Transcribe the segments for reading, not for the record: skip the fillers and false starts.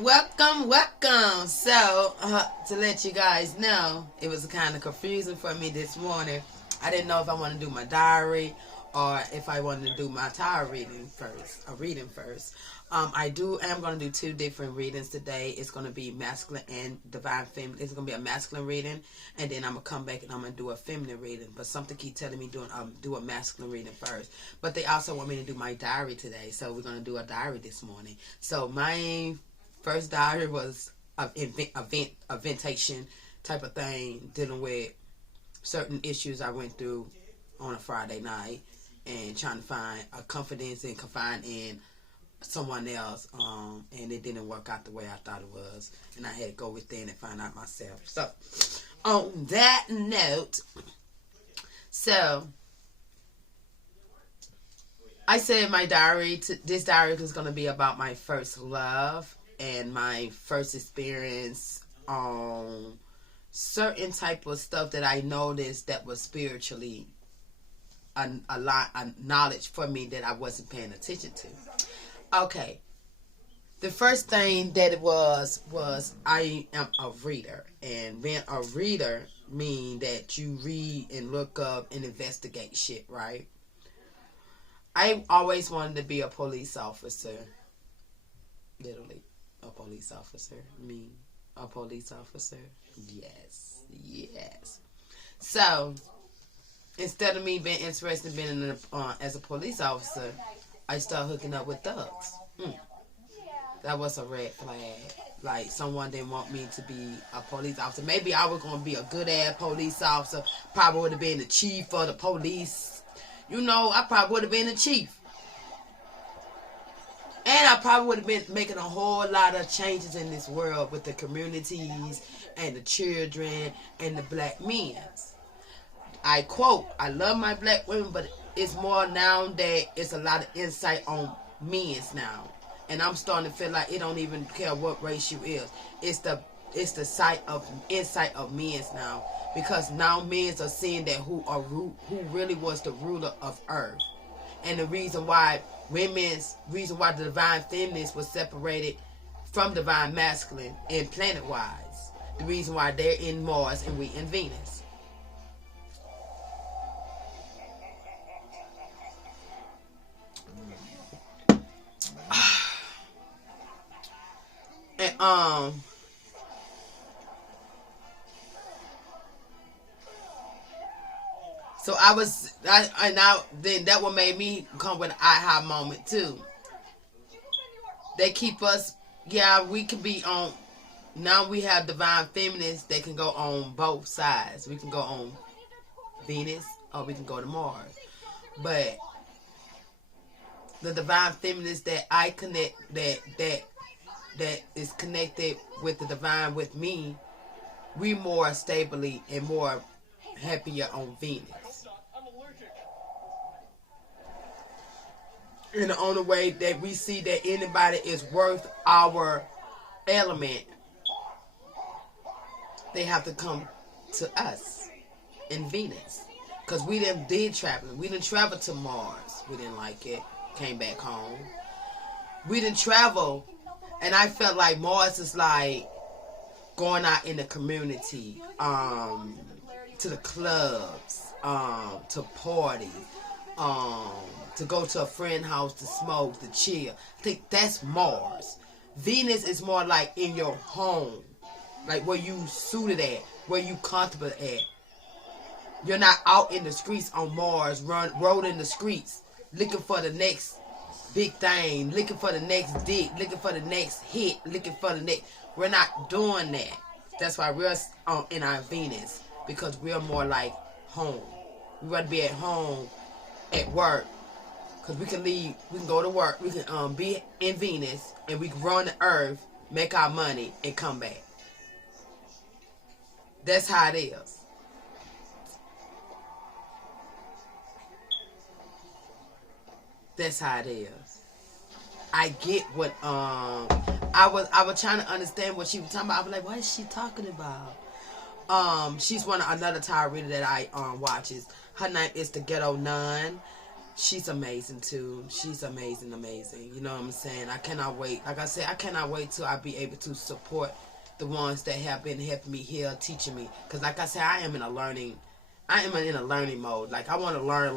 Welcome. So, to let you guys know, it was kind of confusing for me this morning. I didn't know if I wanted to do my diary or if I wanted to do my tarot reading first. I am going to do two different readings today. It's going to be masculine and divine feminine. It's going to be a masculine reading, and then I'm going to come back and I'm going to do a feminine reading. But something keep telling me do a masculine reading first. But they also want me to do my diary today, so we're going to do a diary this morning. So my first diary was a ventation type of thing, dealing with certain issues I went through on a Friday night and trying to find a confidence and confide in someone else, and it didn't work out the way I thought it was, and I had to go within and find out myself. So on that note, so I said my diary, this diary is going to be about my first love and my first experience on certain type of stuff that I noticed that was spiritually a lot of knowledge for me that I wasn't paying attention to. Okay, the first thing that it was I am a reader, and being a reader mean that you read and look up and investigate shit, right? I always wanted to be a police officer, literally a police officer. Me, a police officer. Yes. So instead of me being interested in being as a police officer, I started hooking up with thugs. That was a red flag. Like, someone didn't want me to be a police officer. Maybe I was going to be a good-ass police officer. Probably would have been the chief of the police. I probably would have been the chief. And I probably would have been making a whole lot of changes in this world with the communities and the children and the black men. I quote, I love my black women, but it's more now that it's a lot of insight on men's now. And I'm starting to feel like it don't even care what race you is. It's the insight of men's now. Because now men's are seeing that who really was the ruler of earth. And the reason why the divine feminines was separated from divine masculine and planet wise. The reason why they're in Mars and we in Venus. And so then that one made me come with an aha moment too. They keep us, we can be on, now we have divine feminists that can go on both sides. We can go on Venus or we can go to Mars. But the divine feminists that I connect, that is connected with the divine with me, we more stably and more happier on Venus. And the only way that we see that anybody is worth our element, they have to come to us in Venus. Because we did traveling. We didn't travel to Mars. We didn't like it. Came back home. We didn't travel. And I felt like Mars is like going out in the community, to the clubs, to party, to go to a friend's house to smoke, to chill. I think that's Mars. Venus is more like in your home, like where you suited at, where you comfortable at. You're not out in the streets on Mars, rolling the streets, looking for the next big thing, looking for the next dick, looking for the next hit, looking for the next. We're not doing that. That's why we're in our Venus, because we're more like home. We want to be at home, at work, because we can leave, we can go to work, we can be in Venus, and we can run the earth, make our money, and come back. That's how it is. That's how it is. I get what I was trying to understand what she was talking about. I was like, what is she talking about? She's another tarot reader that I watches. Her name is the Ghetto Nun, she's amazing too. She's amazing, amazing. You know what I'm saying? I cannot wait. Like I said, I cannot wait till I be able to support the ones that have been helping me here, teaching me. Because like I said, I am in a learning mode. Like I want to learn.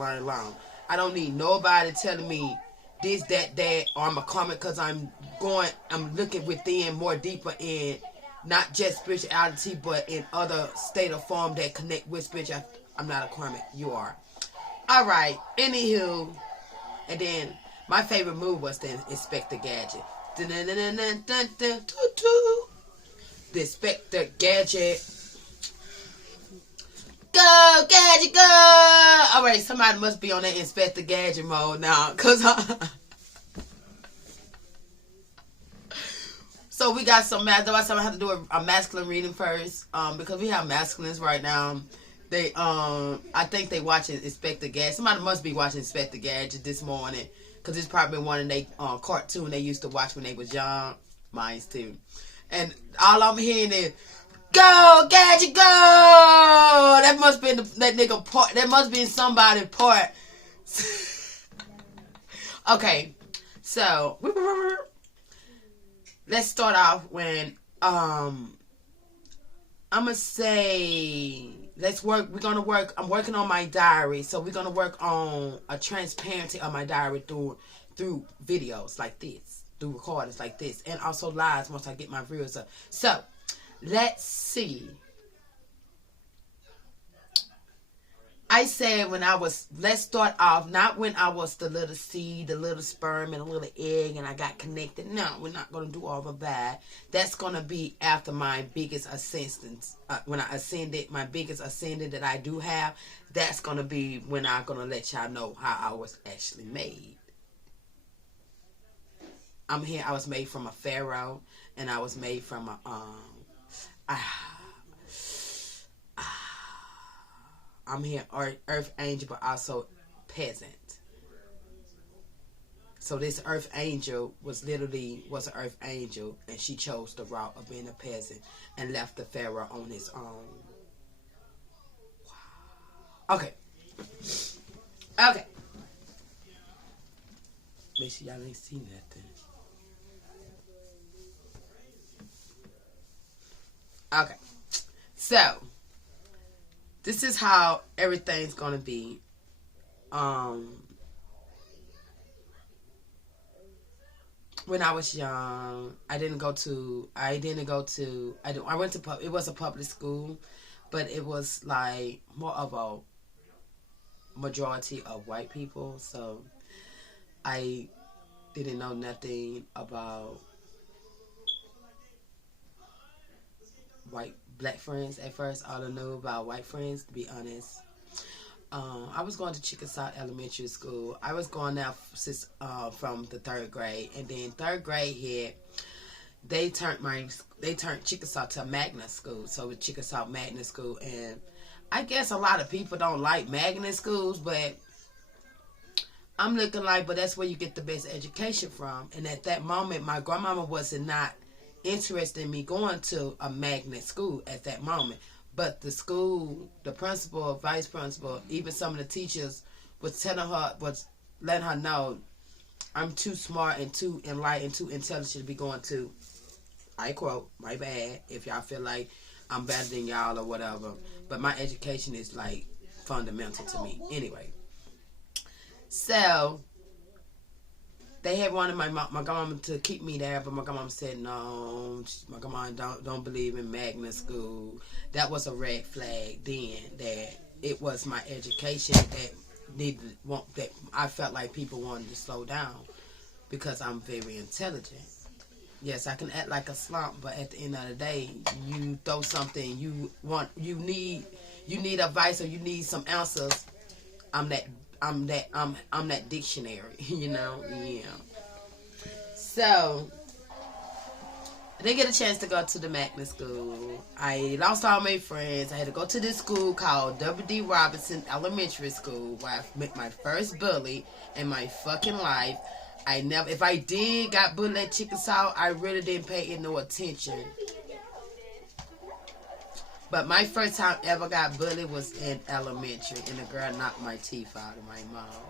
I don't need nobody telling me this, that, or I'm a comment, because I'm looking within more deeper in not just spirituality, but in other state of form that connect with spirituality. I'm not a karmic. You are. All right. Anywho, and then my favorite move was the Inspector Gadget. The Inspector Gadget. Go, Gadget, go! All right, somebody must be on that Inspector Gadget mode now, cause so we got some math. That's why I have to do a masculine reading first, because we have masculines right now. They, I think they watching Inspector Gadget. Somebody must be watching Inspector Gadget this morning, cause it's probably one of they cartoon they used to watch when they was young. Mine's too, and all I'm hearing is, "Go, Gadget, go!" That must be that nigga part. That must be somebody's part. Okay, so let's start off when I'm gonna say let's work. We're gonna work. I'm working on my diary, so we're gonna work on a transparency of my diary through videos like this, through recordings like this, and also lives once I get my reels up. So let's see. I said let's start off, not when I was the little seed, the little sperm, and a little egg, and I got connected. No, we're not going to do all of that. That's going to be after my biggest ascendance. When I ascended, my biggest ascendant that I do have, that's going to be when I'm going to let y'all know how I was actually made. I'm here. I was made from a pharaoh, and I was made from a I'm here, earth angel, but also peasant. So this earth angel was an earth angel, and she chose the route of being a peasant and left the pharaoh on his own. Wow. Okay. Make sure y'all ain't seen nothing. Okay. So this is how everything's gonna be. When I was young, I went to it was a public school, but it was like more of a majority of white people, so I didn't know nothing about black friends at first. All I knew about white friends, to be honest. I was going to Chickasaw Elementary School. I was going there since from the 3rd grade, and then 3rd grade hit. They turned Chickasaw to a magnet school, so it's Chickasaw Magnet School, and I guess a lot of people don't like magnet schools, but I'm looking like, but that's where you get the best education from. And at that moment, my grandmama wasn't not interested in me going to a magnet school at that moment. But the school, the principal, vice principal, even some of the teachers was letting her know I'm too smart and too enlightened, too intelligent to be going to, I quote, my bad, if y'all feel like I'm better than y'all or whatever. But my education is like fundamental to me. Anyway. So they had wanted my grandma to keep me there, but my grandma said no. My grandma don't believe in magnet school. That was a red flag then. That it was my education that I felt like people wanted to slow down because I'm very intelligent. Yes, I can act like a slump, but at the end of the day, you throw something you need advice or you need some answers. I'm that dictionary, you know? Yeah. So, I didn't get a chance to go to the magnet school. I lost all my friends. I had to go to this school called W.D. Robinson Elementary School, where I met my first bully in my fucking life. If I did got bullied at Chickasaw, I really didn't pay it no attention. But my first time ever got bullied was in elementary, and the girl knocked my teeth out of my mouth.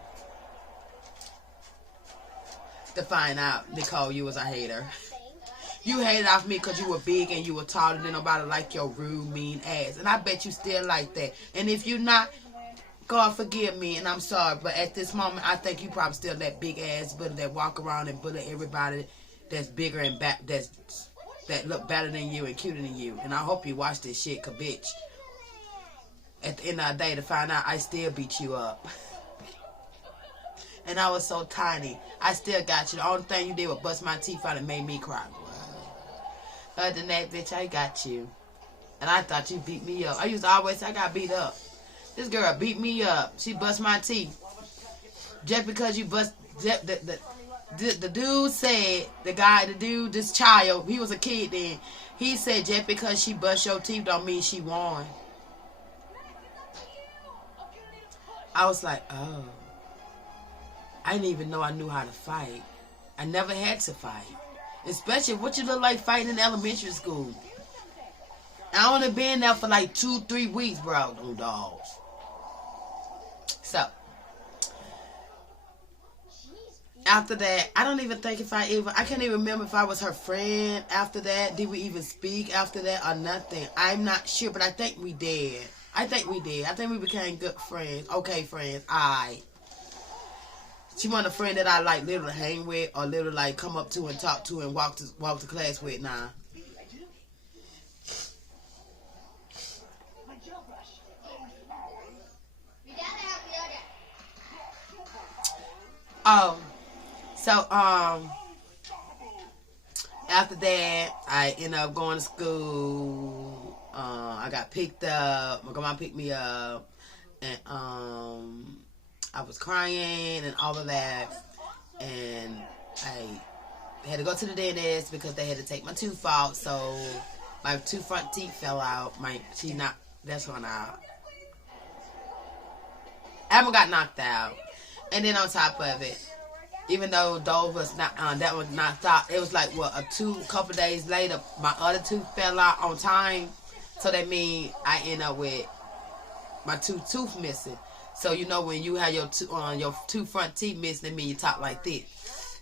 to find out, Nicole, you was a hater. You hated off me because you were big and you were taller than nobody like your rude, mean ass. And I bet you still like that. And if you're not, God forgive me and I'm sorry. But at this moment, I think you probably still that big ass bully that walk around and bully everybody that's bigger and that look better than you and cuter than you. And I hope you watch this shit, cause bitch, at the end of the day to find out I still beat you up. And I was so tiny. I still got you. The only thing you did was bust my teeth out and made me cry. Other than that, bitch, I got you. And I thought you beat me up. I used to always say I got beat up. This girl beat me up. She bust my teeth. Just because you bust... The dude said, this child, he was a kid then. He said, just because she bust your teeth don't mean she won. I was like, oh. I didn't even know I knew how to fight. I never had to fight. Especially what you look like fighting in elementary school. I only been there for like 2-3 weeks, bro. Them dogs. So, after that, I don't even think I can't even remember if I was her friend after that. Did we even speak after that or nothing? I'm not sure, but I think we did. I think we became good friends. Okay, friends. She wasn't a friend that I like literally hang with or literally like come up to and talk to and walk to class with. Nah. So after that I ended up going to school. I got picked up. My grandma picked me up, and I was crying and all of that, and I had to go to the dentist because they had to take my tooth out. So my 2 front teeth fell out. That's one out. Emma got knocked out, and then on top of it, even though those was not that was knocked out, it was like a couple days later, my other tooth fell out on time. So that means I end up with my 2 tooth missing. So you know when you have your 2 front teeth missing, that means you talk like this.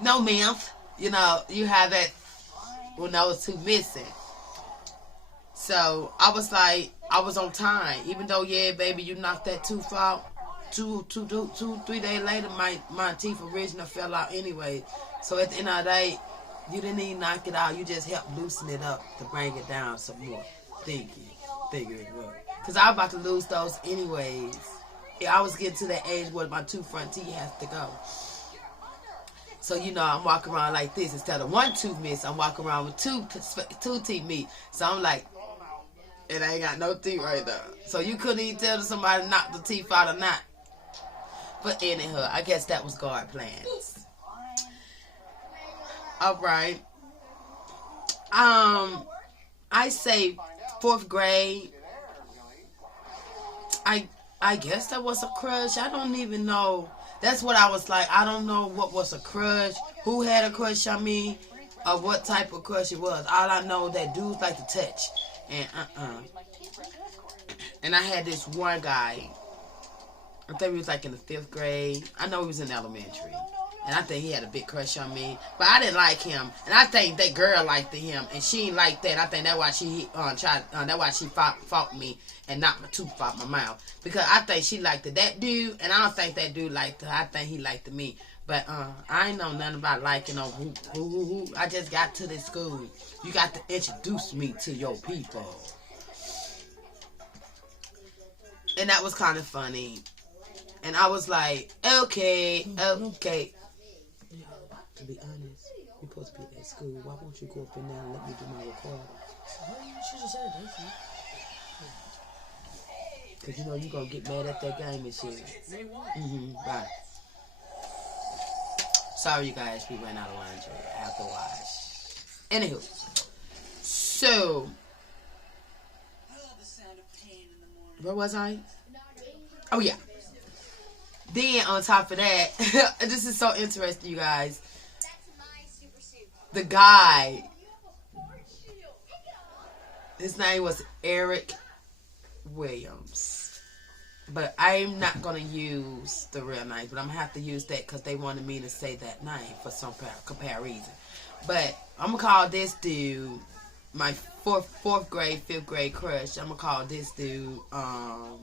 No, ma'am. You know, you have that when those 2 missing. So I was like, I was on time. Even though, yeah, baby, you knocked that tooth out. 3 days later, my teeth original fell out anyway. So at the end of the day, you didn't even knock it out. You just helped loosen it up to bring it down some more. Figure it well. Because I was about to lose those anyways. Yeah, I was getting to that age where my 2 front teeth has to go. So, you know, I'm walking around like this. Instead of 1 tooth miss, I'm walking around with 2 teeth meet. So I'm like, it ain't got no teeth right there. So you couldn't even tell if somebody knocked the teeth out or not. But anyhow, I guess that was God plans. Alright. I say 4th grade. I guess that was a crush. I don't even know. That's what I was like. I don't know what was a crush, who had a crush on me, or what type of crush it was. All I know that dudes like to touch. And And I had this one guy. I think he was like in the 5th grade. I know he was in elementary. And I think he had a big crush on me. But I didn't like him. And I think that girl liked him. And she ain't like that. I think that's why she fought me and knocked my tooth out my mouth. Because I think she liked that dude. And I don't think that dude liked her. I think he liked me. But I ain't know nothing about liking or who. I just got to this school. You got to introduce me to your people. And that was kind of funny. And I was like, okay. Yeah, to be honest, you're supposed to be at school. Why won't you go up in there and let me do my recording? She just said that. Because you know you're going to get mad at that game and shit. Bye. Sorry, you guys. We ran out of laundry. I have to wash. Anywho. So. Where was I? Oh, yeah. Then, on top of that, this is so interesting, you guys. The guy, his name was Eric Williams. But I'm not going to use the real name. But I'm going to have to use that because they wanted me to say that name for some compare reason. But I'm going to call this dude my fourth grade, fifth grade crush. I'm going to call this dude, oh,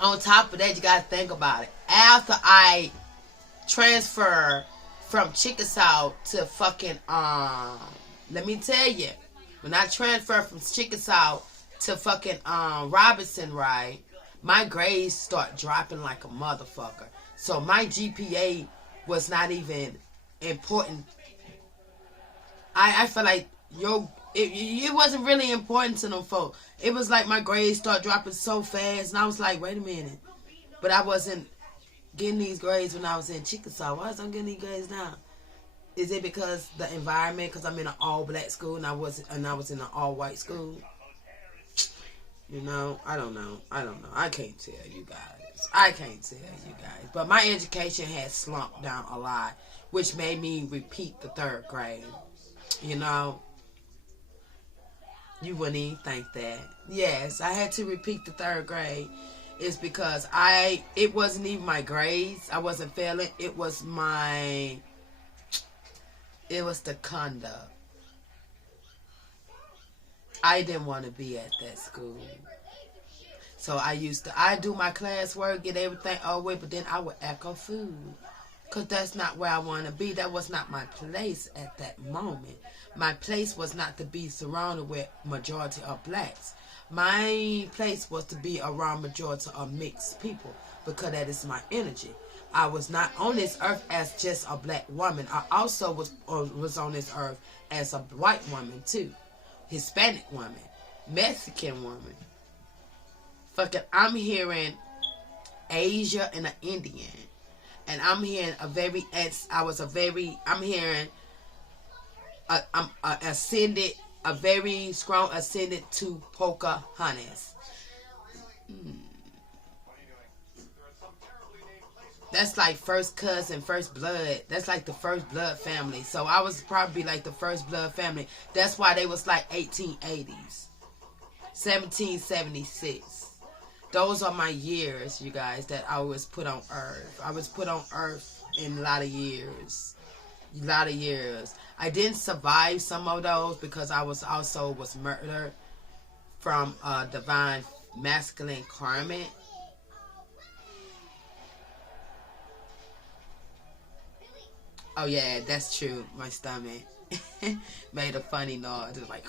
on top of that, you got to think about it. After I transfer from Chickasaw to fucking, let me tell you, when I transferred from Chickasaw to fucking Robinson, right, my grades start dropping like a motherfucker. So my GPA was not even important. I feel like it wasn't really important to them folks. It was like my grades start dropping so fast, and I was like, wait a minute. But I wasn't getting these grades when I was in Chickasaw. Why was I getting these grades now? Is it because the environment? Because I'm in an all-black school and I was in an all-white school? You know, I don't know. I can't tell you guys. But my education had slumped down a lot, which made me repeat the third grade. You know, you wouldn't even think that. Yes, I had to repeat the third grade. It's because it wasn't even my grades. I wasn't failing. It was the conduct. I didn't want to be at that school. So I do my classwork, get everything over, but then I would echo food. Because that's not where I want to be. That was not my place at that moment. My place was not to be surrounded with majority of blacks. My place was to be around majority of mixed people. Because that is my energy. I was not on this earth as just a black woman. I also was on this earth as a white woman too. Hispanic woman. Mexican woman. Fucking, I'm hearing Asia and an Indian. And I'm hearing I'm hearing a very strong ascendant to Pocahontas. That's like first cousin, first blood. That's like the first blood family. So I was probably like the first blood family. That's why they was like 1880s. 1776. Those are my years, you guys, that I was put on earth. I was put on earth in a lot of years. I didn't survive some of those because I was murdered from divine masculine karma. Oh yeah, that's true. My stomach made a funny noise. It was like,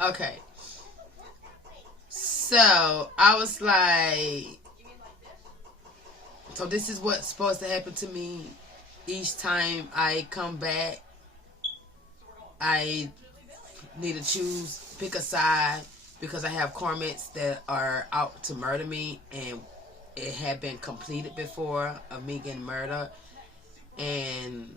okay. So I was like, so this is what's supposed to happen to me each time I come back. I need to pick a side because I have karmics that are out to murder me, and it had been completed before of me getting murdered. And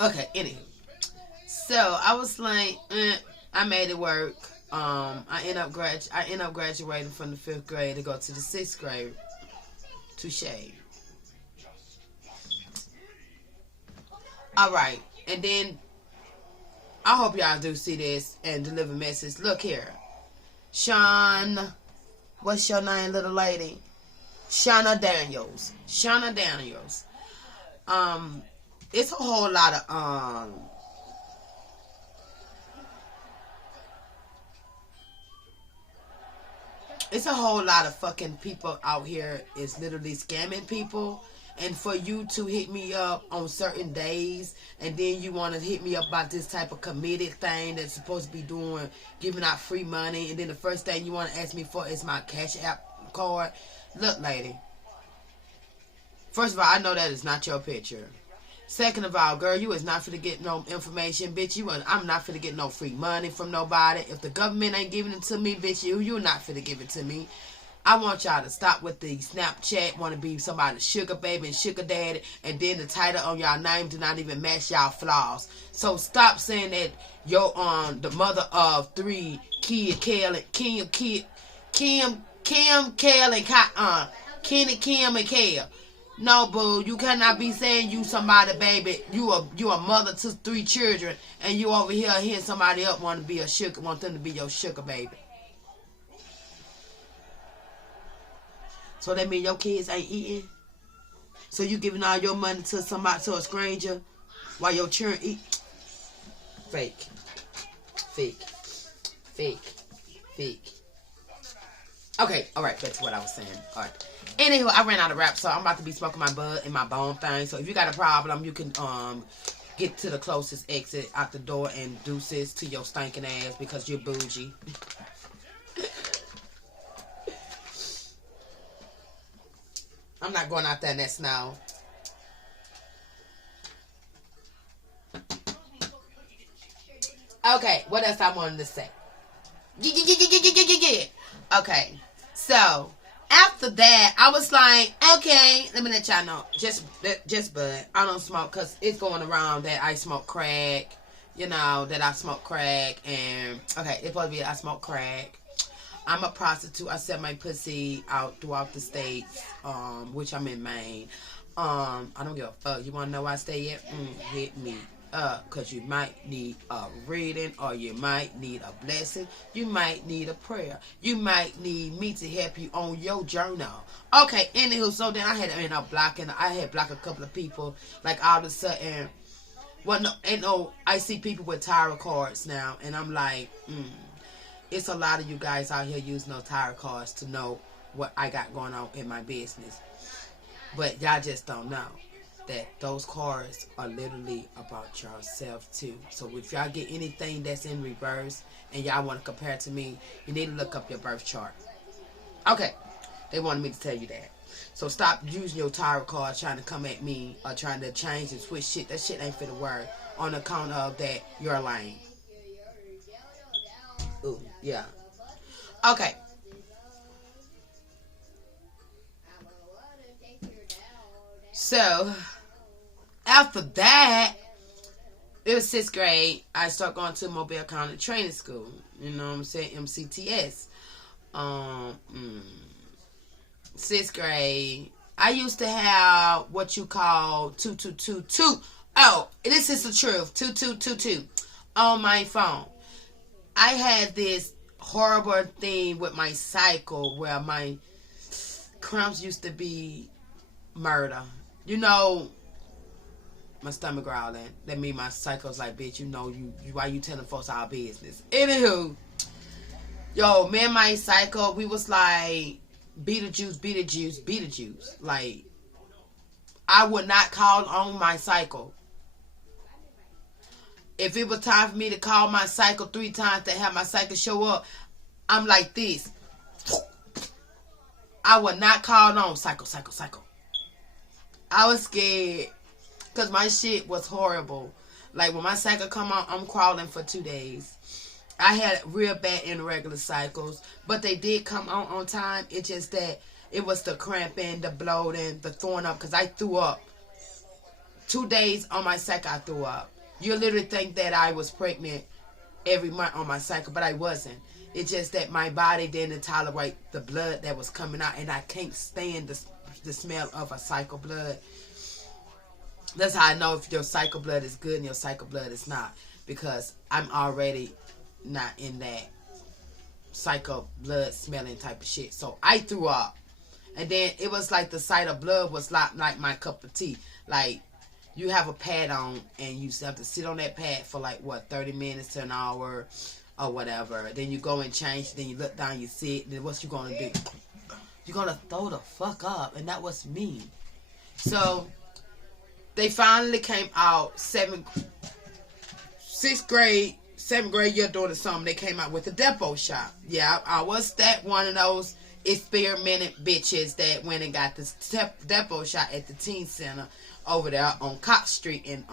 okay, anyway. So I was like, I made it work. I end up graduating from the 5th grade to go to the 6th grade. Touche. Alright, and then I hope y'all do see this and deliver a message. Look here. Sean, what's your name, little lady? Shauna Daniels. It's a whole lot of it's a whole lot of fucking people out here is literally scamming people. And for you to hit me up on certain days, and then you want to hit me up about this type of committed thing that's supposed to be doing, giving out free money, and then the first thing you want to ask me for is my Cash App card. Look, lady. First of all, I know that is not your picture. Second of all, girl, you is not finna get no information, bitch. I'm not finna get no free money from nobody. If the government ain't giving it to me, bitch, you're not finna give it to me. I want y'all to stop with the Snapchat, want to be somebody's sugar baby and sugar daddy, and then the title on y'all name do not even match y'all flaws. So stop saying that you're the mother of 3 Kenny, Kel, and Kel. No, boo, you cannot be saying you somebody, baby. You a mother to 3 children, and you over here hearing somebody else want to be a sugar, want them to be your sugar baby. So that mean your kids ain't eating. So you giving all your money to somebody, to a stranger, while your children eat. Fake, fake, fake, fake. Okay, all right, back to what I was saying. All right. Anywho, I ran out of rap, so I'm about to be smoking my bud and my bone thing. So if you got a problem, you can get to the closest exit out the door and deuces to your stinking ass because you're bougie. I'm not going out there in that snow. Okay, what else I wanted to say? Okay, so after that, I was like, okay, let me let y'all know. Just bud. I don't smoke because it's going around that I smoke crack. You know, that I smoke crack. And, okay, it's supposed to be I smoke crack. I'm a prostitute. I sell my pussy out throughout the states, which I'm in Maine. I don't give a fuck. You want to know where I stay at? Hit me up, because you might need a reading, or you might need a blessing. You might need a prayer. You might need me to help you on your journal. Okay, anywho, so then I had to end up blocking. I had blocked a couple of people. Like, all of a sudden, well, no, I see people with tarot cards now, and I'm like, it's a lot of you guys out here using those tarot cards to know what I got going on in my business. But y'all just don't know that those cards are literally about yourself too. So if y'all get anything that's in reverse and y'all want to compare it to me, you need to look up your birth chart. Okay, they wanted me to tell you that. So stop using your tarot cards trying to come at me or trying to change and switch shit. That shit ain't for the word on account of that you're lying. Ooh, yeah. Okay. So, after that, it was 6th grade. I started going to Mobile County Training School. You know what I'm saying? MCTS. 6th grade. I used to have what you call 2222. Oh, this is the truth. 2222 on my phone. I had this horrible thing with my cycle where my cramps used to be murder. You know, my stomach growling. That mean my cycle's like, bitch, you know, you why you telling folks our business? Anywho, yo, me and my cycle, we was like, beat the juice. Like, I would not call on my cycle. If it was time for me to call my cycle 3 times to have my cycle show up, I'm like this. I would not call on cycle. I was scared because my shit was horrible. Like, when my cycle come on, I'm crawling for 2 days. I had real bad irregular cycles, but they did come on time. It's just that it was the cramping, the bloating, the throwing up, because I threw up. 2 days on my cycle, I threw up. You literally think that I was pregnant every month on my cycle, but I wasn't. It's just that my body didn't tolerate the blood that was coming out, and I can't stand the smell of a cycle blood. That's how I know if your cycle blood is good and your cycle blood is not, because I'm already not in that cycle blood smelling type of shit. So I threw up, and then it was like the sight of blood was like my cup of tea. Like, you have a pad on and you have to sit on that pad for like, what, 30 minutes to an hour or whatever. Then you go and change, then you look down, you sit, then what you gonna do? You're gonna throw the fuck up, and that was me. So they finally came out 7th grade year during the summer. They came out with the depot shop. Yeah, I was that one of those experimented bitches that went and got this depot shop at the teen center over there on Cox Street in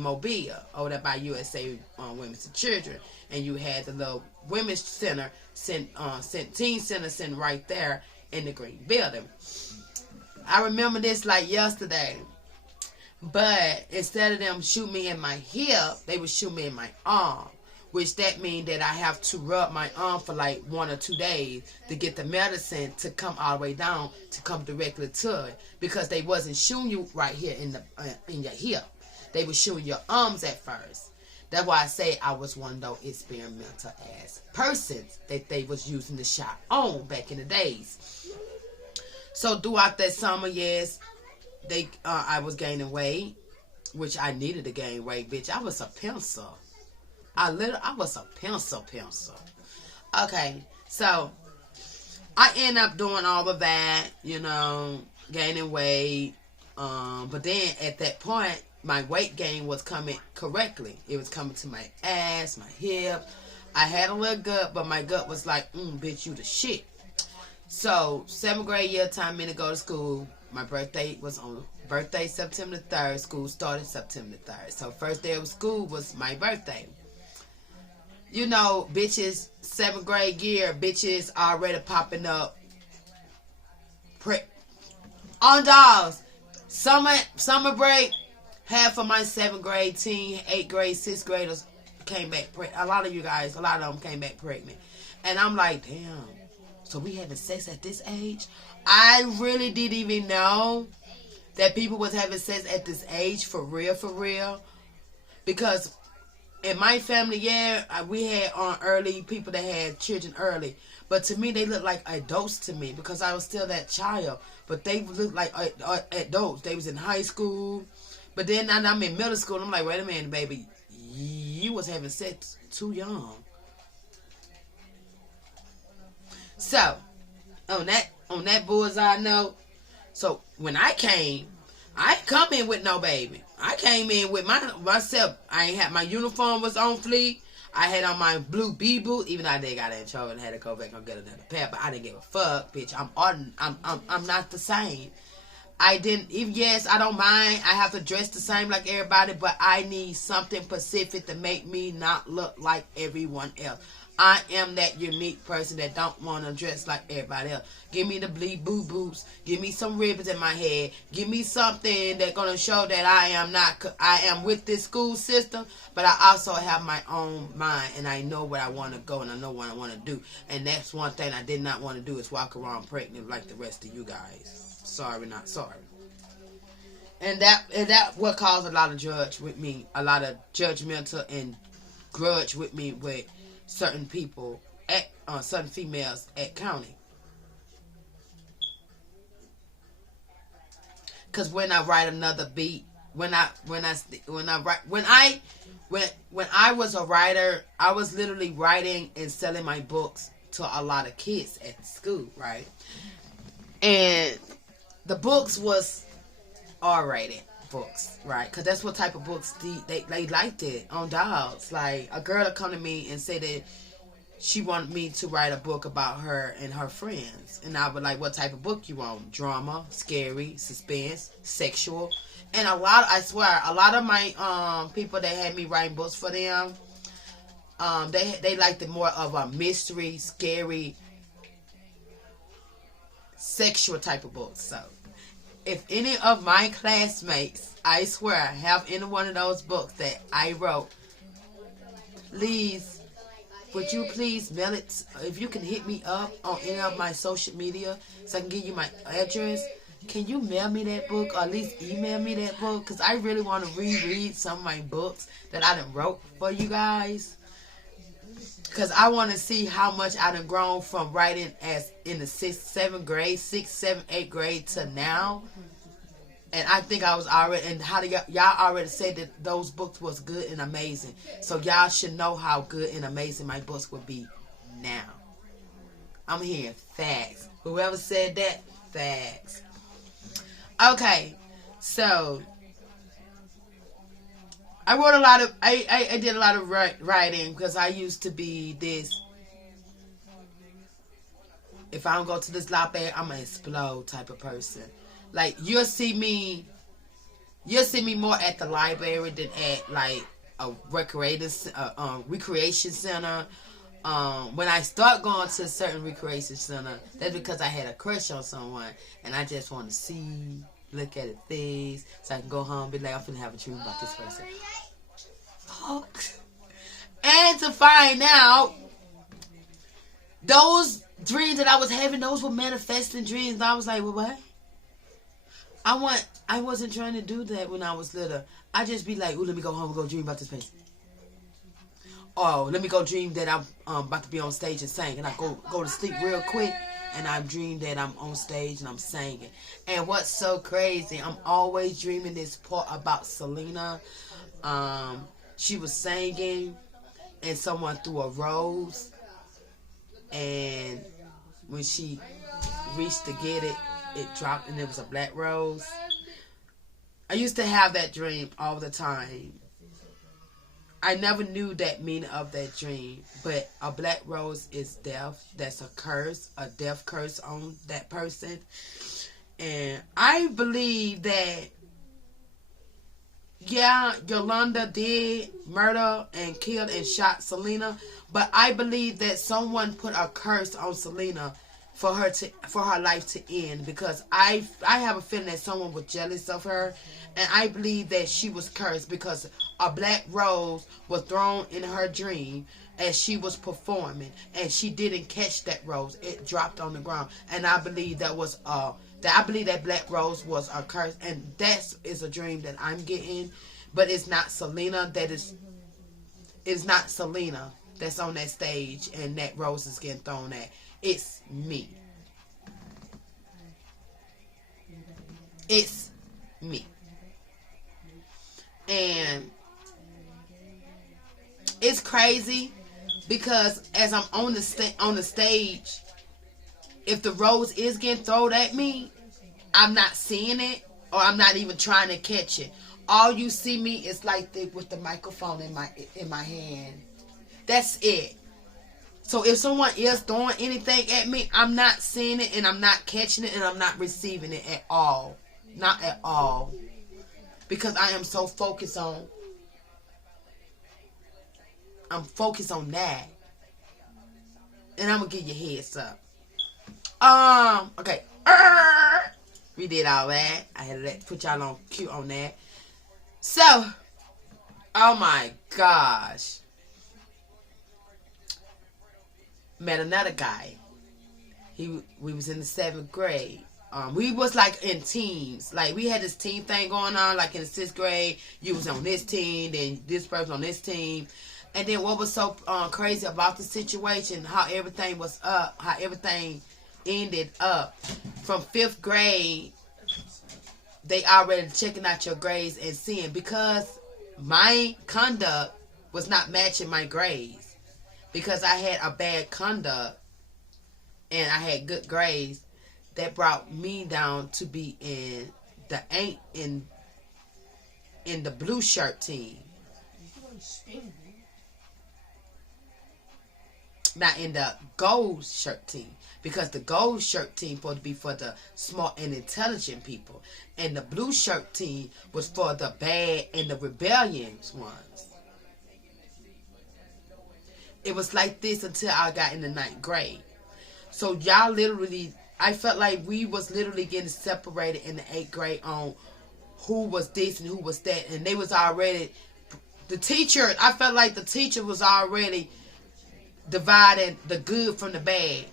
Mobile, over there by USA Women's and Children. And you had the little women's center, teen center sitting right there in the green building. I remember this like yesterday. But instead of them shoot me in my hip, they would shoot me in my arm. which that means that I have to rub my arm for like 1 or 2 days to get the medicine to come all the way down to come directly to it, because they wasn't shooting you right here in your hip. They were shooting your arms at first. That's why I say I was one of those experimental ass persons that they was using the shot on back in the days. So throughout that summer, yes, I was gaining weight, which I needed to gain weight, bitch. I was a pencil. I was a pencil. Okay, so I end up doing all of that, gaining weight. But then at that point, my weight gain was coming correctly. It was coming to my ass, my hip. I had a little gut, but my gut was like, bitch, you the shit. So 7th grade year, time me to go to school. My birthday was on September 3rd. School started September 3rd. So first day of school was my birthday. Bitches, 7th grade year, bitches already popping up. On dolls. Summer break, half of my 7th grade teen, 8th grade, 6th graders came back pregnant. A lot of them came back pregnant. And I'm like, damn, so we having sex at this age? I really didn't even know that people was having sex at this age for real. Because in my family, we had early people that had children early. But to me, they looked like adults to me because I was still that child. But they looked like adults. They was in high school. But then now I'm in middle school. And I'm like, wait a minute, baby. You was having sex too young. So, on that bullseye note, so when I come in with no baby. I came in with myself. I ain't had my uniform was on fleek. I had on my blue B boot, even though I did got in trouble and had to go back and get another pair, but I didn't give a fuck, bitch. I'm not the same. I don't mind. I have to dress the same like everybody, but I need something specific to make me not look like everyone else. I am that unique person that don't want to dress like everybody else. Give me the bleed boo boots. Give me some ribbons in my head. Give me something that's going to show that I am with this school system, but I also have my own mind, and I know where I want to go, and I know what I want to do. And that's one thing I did not want to do, is walk around pregnant like the rest of you guys. Sorry, not sorry. And that what caused a lot of judgmental and grudge with me with certain people certain females at county. Cause when I write another beat, when I was a writer, I was literally writing and selling my books to a lot of kids at school, right? And the books was R-rated books, right? Because that's what type of books they liked it on dogs. Like, a girl would come to me and say that she wanted me to write a book about her and her friends. And I would like, what type of book you want? Drama, scary, suspense, sexual. And I swear, a lot of my people that had me writing books for them, they liked it more of a mystery, scary, sexual type of books. So, if any of my classmates, I swear, have any one of those books that I wrote, please, would you please mail it? If you can hit me up on any of my social media so I can give you my address, can you mail me that book or at least email me that book? Because I really want to reread some of my books that I done wrote for you guys. Because I want to see how much I done grown from writing as in the 6th, 7th grade, 6th, 7th, 8th grade to now. And I think I was already, and how do y'all already said that those books was good and amazing. So y'all should know how good and amazing my books would be now. I'm hearing facts. Whoever said that, facts. Okay, so I wrote a lot of, I did a lot of writing because I used to be this, if I don't go to this library, I'm going to explode type of person. Like, you'll see me more at the library than at, like, a recreation center. When I start going to a certain recreation center, that's because I had a crush on someone, and I just want to see, look at the things, so I can go home and be like, I'm finna have a dream about this person. And to find out, those dreams that I was having, those were manifesting dreams. And I was like, well, what? I wasn't trying to do that when I was little. I just be like, ooh, let me go home and go dream about this person. Oh, let me go dream that I'm about to be on stage and sing. And I go to sleep real quick. And I dream that I'm on stage and I'm singing. And what's so crazy, I'm always dreaming this part about Selena. She was singing and someone threw a rose. And when she reached to get it, it dropped and it was a black rose. I used to have that dream all the time. I never knew that meaning of that dream, but a black rose is death. That's a curse, a death curse on that person. And I believe that, yeah, Yolanda did murder and killed and shot Selena, but I believe that someone put a curse on Selena for her life to end, because I have a feeling that someone was jealous of her, and I believe that she was cursed because a black rose was thrown in her dream as she was performing, and she didn't catch that rose. It dropped on the ground, and I believe that black rose was a curse, and that is a dream that I'm getting, but it's not Selena. It's not Selena that's on that stage and that rose is getting thrown at. It's me. It's me. And it's crazy because as I'm on the stage, if the rose is getting thrown at me, I'm not seeing it, or I'm not even trying to catch it. All you see me is like with the microphone in my hand. That's it. So if someone is throwing anything at me, I'm not seeing it, and I'm not catching it, and I'm not receiving it at all. Not at all. Because I am so focused on, I'm focused on that. And I'm going to give you a heads up. Okay. We did all that. I had to put y'all on cue on that. So, oh my gosh. Met another guy. We was in the 7th grade. We was like in teams. Like we had this team thing going on. Like in the 6th grade, you was on this team, then this person on this team. And then what was so crazy about the situation, how everything was up, how everything ended up. From 5th grade, they already checking out your grades and seeing, because my conduct was not matching my grades. Because I had a bad conduct and I had good grades, that brought me down to be in the blue shirt team. Not in the gold shirt team. Because the gold shirt team supposed to be for the smart and intelligent people. And the blue shirt team was for the bad and the rebellious ones. It was like this until I got in the 9th grade. So y'all literally, I felt like we was literally getting separated in the 8th grade on who was this and who was that. And they was already, the teacher, I felt like the teacher was already dividing the good from the bad.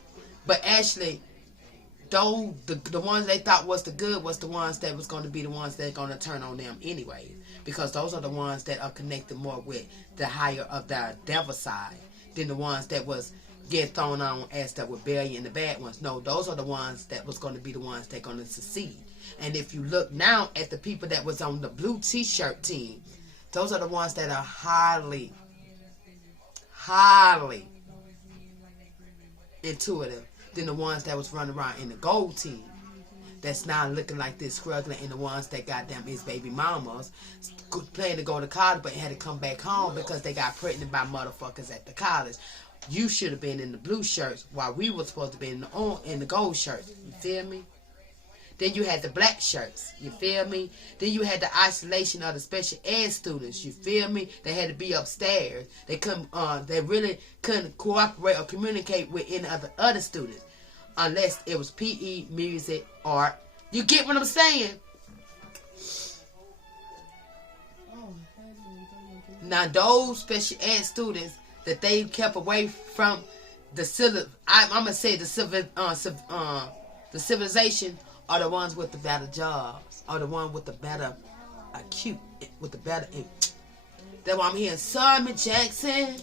But actually, though the ones they thought was the good was the ones that was going to be the ones that are going to turn on them anyway. Because those are the ones that are connected more with the higher of the devil side than the ones that was getting thrown on as the rebellion and the bad ones. No, those are the ones that was going to be the ones that are going to succeed. And if you look now at the people that was on the blue t-shirt team, those are the ones that are highly intuitive than the ones that was running around in the gold team. That's now looking like this, struggling, and the ones that goddamn is baby mamas planning to go to college but had to come back home because they got pregnant by motherfuckers at the college. You should have been in the blue shirts while we were supposed to be in the gold shirts. You feel me? Then you had the black shirts. You feel me? Then you had the isolation of the special ed students. You feel me? They had to be upstairs. They couldn't. They really couldn't cooperate or communicate with any other students unless it was PE, music, art. You get what I'm saying? Now those special ed students that they kept away from the civil. I'm gonna say the the civilization are the ones with the better jobs, or the one with the better acute, with the better. That's why I'm hearing Simon Jackson.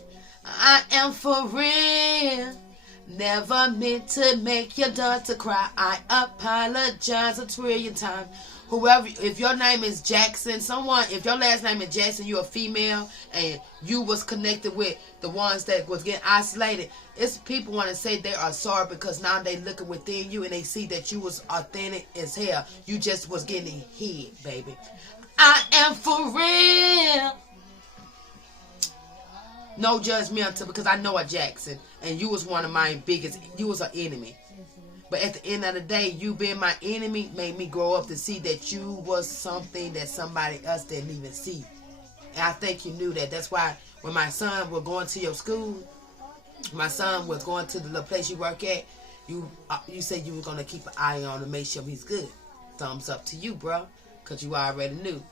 I am for real. Never meant to make your daughter cry. I apologize a trillion times. Whoever, if your name is Jackson, if your last name is Jackson, you're a female, and you was connected with the ones that was getting isolated, it's people want to say they are sorry because now they looking within you and they see that you was authentic as hell. You just was getting hit, baby. I am for real. No judgmental, because I know a Jackson, and you was one of my biggest, you was an enemy. But at the end of the day, you being my enemy made me grow up to see that you was something that somebody else didn't even see. And I think you knew that. That's why when my son was going to your school, my son was going to the little place you work at, you said you were going to keep an eye on and make sure he's good. Thumbs up to you, bro, because you already knew.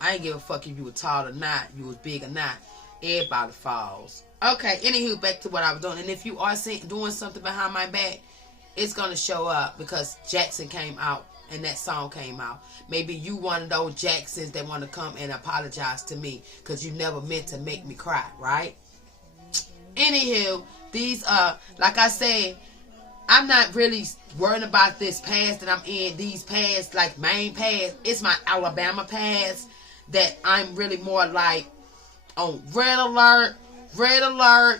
I ain't give a fuck if you were tall or not, you was big or not. Everybody falls. Okay, anywho, back to what I was doing. And if you are doing something behind my back, it's going to show up because Jackson came out and that song came out. Maybe you one of those Jacksons that want to come and apologize to me because you never meant to make me cry, right? Anywho, these, like I said, I'm not really worrying about this past that I'm in. These pasts, like main past, it's my Alabama past that I'm really more like on red alert,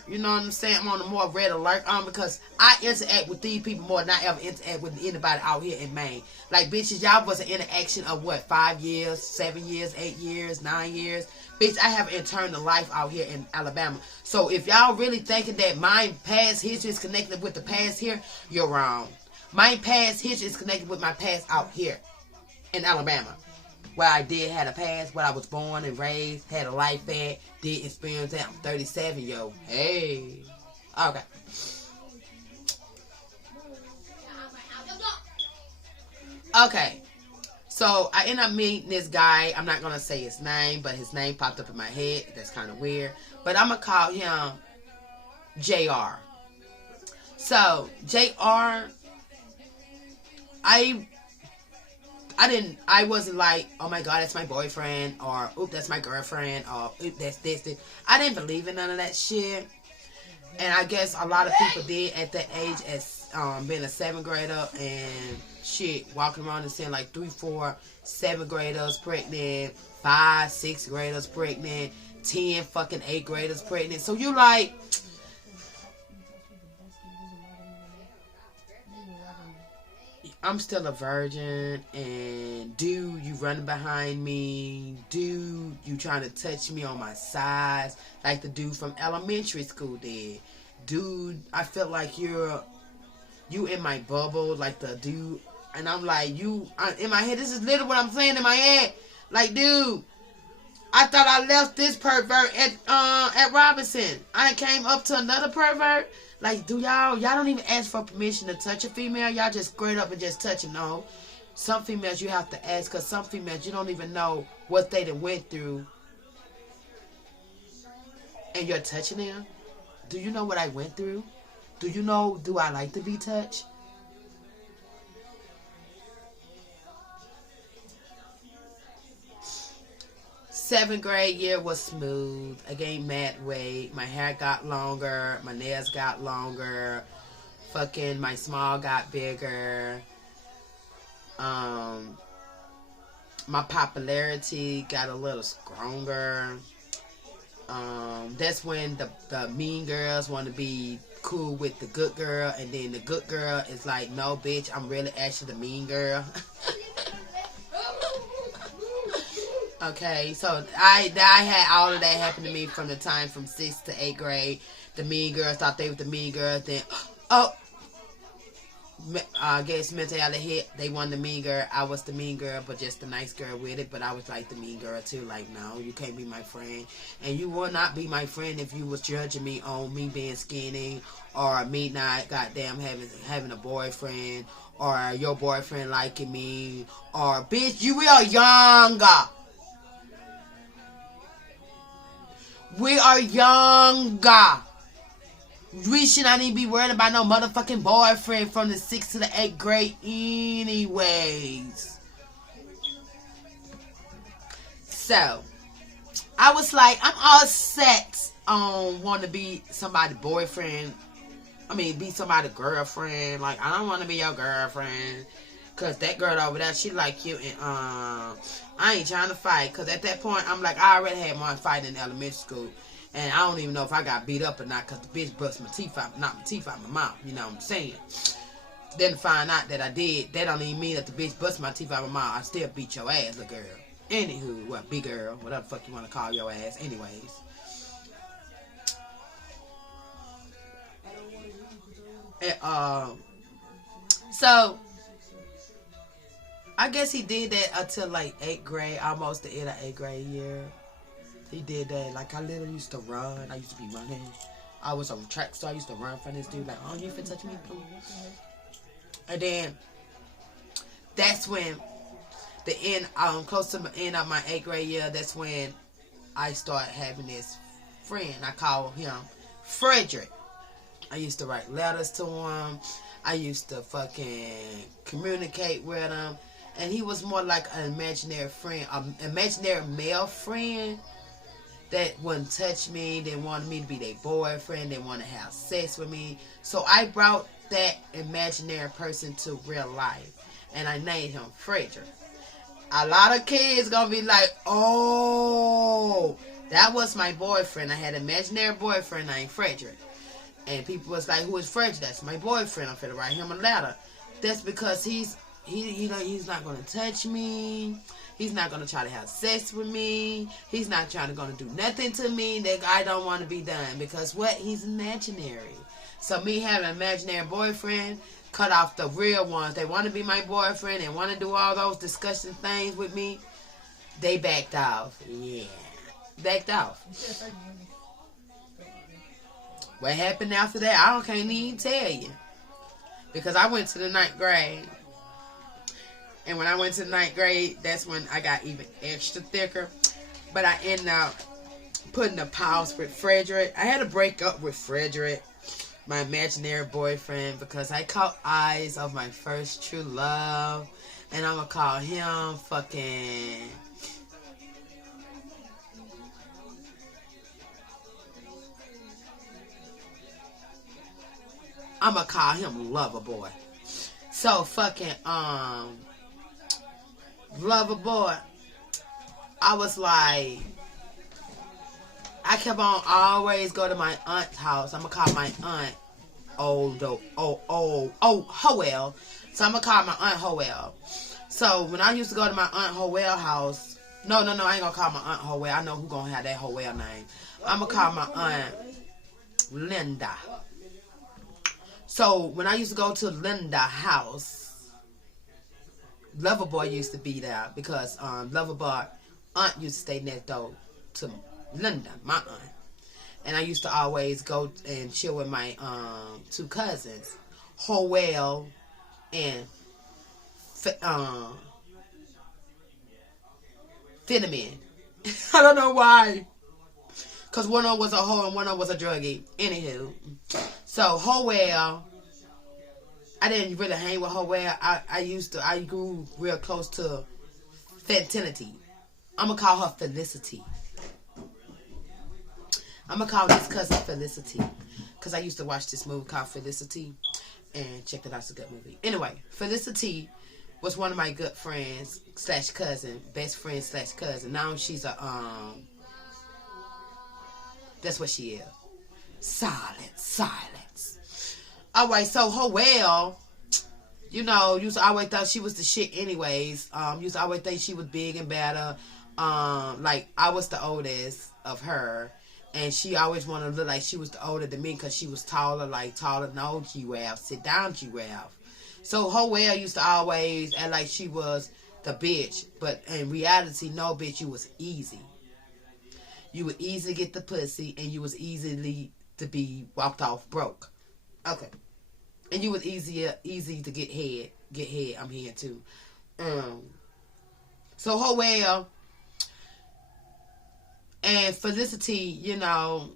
you know what I'm saying? I'm on a more red alert because I interact with these people more than I ever interact with anybody out here in Maine. Like, bitches, y'all was an interaction of what, 5 years, 7 years, 8 years, 9 years? Bitch, I have internal life out here in Alabama. So if y'all really thinking that my past history is connected with the past here, you're wrong. My past history is connected with my past out here in Alabama. Where I did had a past, where I was born and raised, had a life at, did experience that. I'm 37, yo. Hey. Okay. Okay. So, I end up meeting this guy. I'm not going to say his name, but his name popped up in my head. That's kind of weird. But I'm going to call him JR. So, JR, I wasn't like, oh my God, that's my boyfriend, or oop, that's my girlfriend, or oop, that's this. I didn't believe in none of that shit. And I guess a lot of people did at that age as being a 7th grader and shit, walking around and seeing like 3, 4, 7th graders pregnant, 5, 6th graders pregnant, 10 fucking 8th graders pregnant. So you like, I'm still a virgin, and dude, you running behind me, dude, you trying to touch me on my sides, like the dude from elementary school did. Dude, I feel like you in my bubble, like the dude, and I'm like, in my head, this is literally what I'm saying in my head, like, dude, I thought I left this pervert at Robinson. I came up to another pervert. Like, y'all don't even ask for permission to touch a female. Y'all just straight up and just touch them. No. Some females you have to ask, because some females you don't even know what they done went through. And you're touching them. Do you know what I went through? Do you know, do I like to be touched? Seventh grade year was smooth. I gained mad weight. My hair got longer. My nails got longer. Fucking my small got bigger. My popularity got a little stronger. That's when the mean girls want to be cool with the good girl, and then the good girl is like, no bitch, I'm really actually the mean girl. Okay, so I had all of that happen to me from the time from 6th to 8th grade. The mean girls thought they were the mean girls. Then, I guess mentality hit. They won the mean girl. I was the mean girl, but just the nice girl with it. But I was like the mean girl too. Like, no, you can't be my friend. And you will not be my friend if you was judging me on me being skinny, or me not goddamn having a boyfriend, or your boyfriend liking me, or bitch, you real young. We are younger. We should not even be worried about no motherfucking boyfriend from the 6th to the 8th grade anyways. So, I was like, I'm all set on wanting to be somebody's boyfriend. I mean, be somebody's girlfriend. Like, I don't want to be your girlfriend. Because that girl over there, she like you. And I ain't trying to fight. Because at that point, I'm like, I already had one fight in elementary school. And I don't even know if I got beat up or not. Because the bitch bust my teeth out. Knocked my teeth out my mouth. You know what I'm saying? Then find out that I did. That don't even mean that the bitch bust my teeth out my mouth. I still beat your ass, little girl. Anywho, well, big girl. Whatever the fuck you want to call your ass. Anyways. And, so I guess he did that until like 8th grade, almost the end of 8th grade year. He did that. Like, I literally used to run. I used to be running. I was on track, so I used to run from this dude. Like, oh, you finna touch me, please? And then that's when the end, close to the end of my 8th grade year, that's when I started having this friend. I call him Frederick. I used to write letters to him. I used to fucking communicate with him. And he was more like an imaginary friend, an imaginary male friend that wouldn't touch me. They wanted me to be their boyfriend. They wanted to have sex with me. So I brought that imaginary person to real life. And I named him Frederick. A lot of kids gonna be like, oh, that was my boyfriend. I had an imaginary boyfriend named Frederick. And people was like, who is Frederick? That's my boyfriend. I'm finna write him a letter. That's because he's not gonna touch me. He's not gonna try to have sex with me. He's not gonna do nothing to me that I don't want to be done. Because what? He's imaginary. So me having an imaginary boyfriend cut off the real ones. They want to be my boyfriend and want to do all those disgusting things with me. They backed off. Yeah, backed off. What happened after that, I can't even tell you. Because I went to the 9th grade. And when I went to the 9th grade, that's when I got even extra thicker. But I ended up putting a pause with Frederick. I had to break up with Frederick, my imaginary boyfriend, because I caught eyes of my first true love. And I'm going to call him fucking... I'm going to call him Lover Boy. So fucking, Lover Boy, I was like, I kept on always go to my aunt's house. I'm going to call my aunt Hoel. So I'm going to call my aunt Hoel. So when I used to go to my aunt Hoel house, no, I ain't going to call my aunt Hoel. I know who going to have that Hoel name. I'm going to call my aunt Linda. So when I used to go to Linda's house, Loverboy used to be there because Loverboy aunt used to stay next door to Linda, my aunt. And I used to always go and chill with my two cousins, Hoel and Phenomen. I don't know why. Because one of them was a hoe and one of them was a druggie. Anywho. So, Hoel, I didn't really hang with Hoel. I grew real close to Fentinity. I'm going to call her Felicity. I'm going to call this cousin Felicity. Because I used to watch this movie called Felicity. And check that out, it's a good movie. Anyway, Felicity was one of my good friends / cousin. Best friend / cousin. Now she's a, that's what she is. Silence. Alright, so Hoel, you know, used to always thought she was the shit anyways. Used to always think she was big and better. Like, I was the oldest of her. And she always wanted to look like she was the older than me because she was taller than old giraffe. Sit down, giraffe. So Hoel used to always act like she was the bitch. But in reality, no, bitch, you was easy. You would easily get the pussy, and you was easily to be walked off broke. Okay. And you was easy to get head. Get head, I'm here too. So Hoel And Felicity, you know,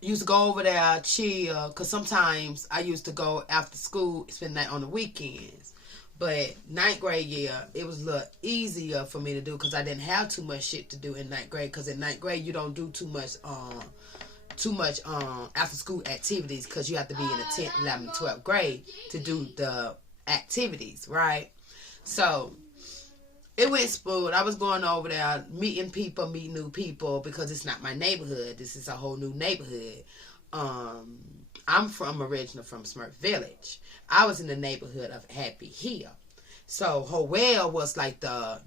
used to go over there, chill, because sometimes I used to go after school, spend the night on the weekends. But ninth grade year, it was a little easier for me to do because I didn't have too much shit to do in ninth grade. Because in ninth grade, you don't do too much after school activities because you have to be in the 10th, 11th, 12th grade to do the activities, right? So it went smooth. I was going over there, meeting people, meeting new people because it's not my neighborhood. This is a whole new neighborhood. I'm original from Smurf Village. I was in the neighborhood of Happy Hill. So Howell was like that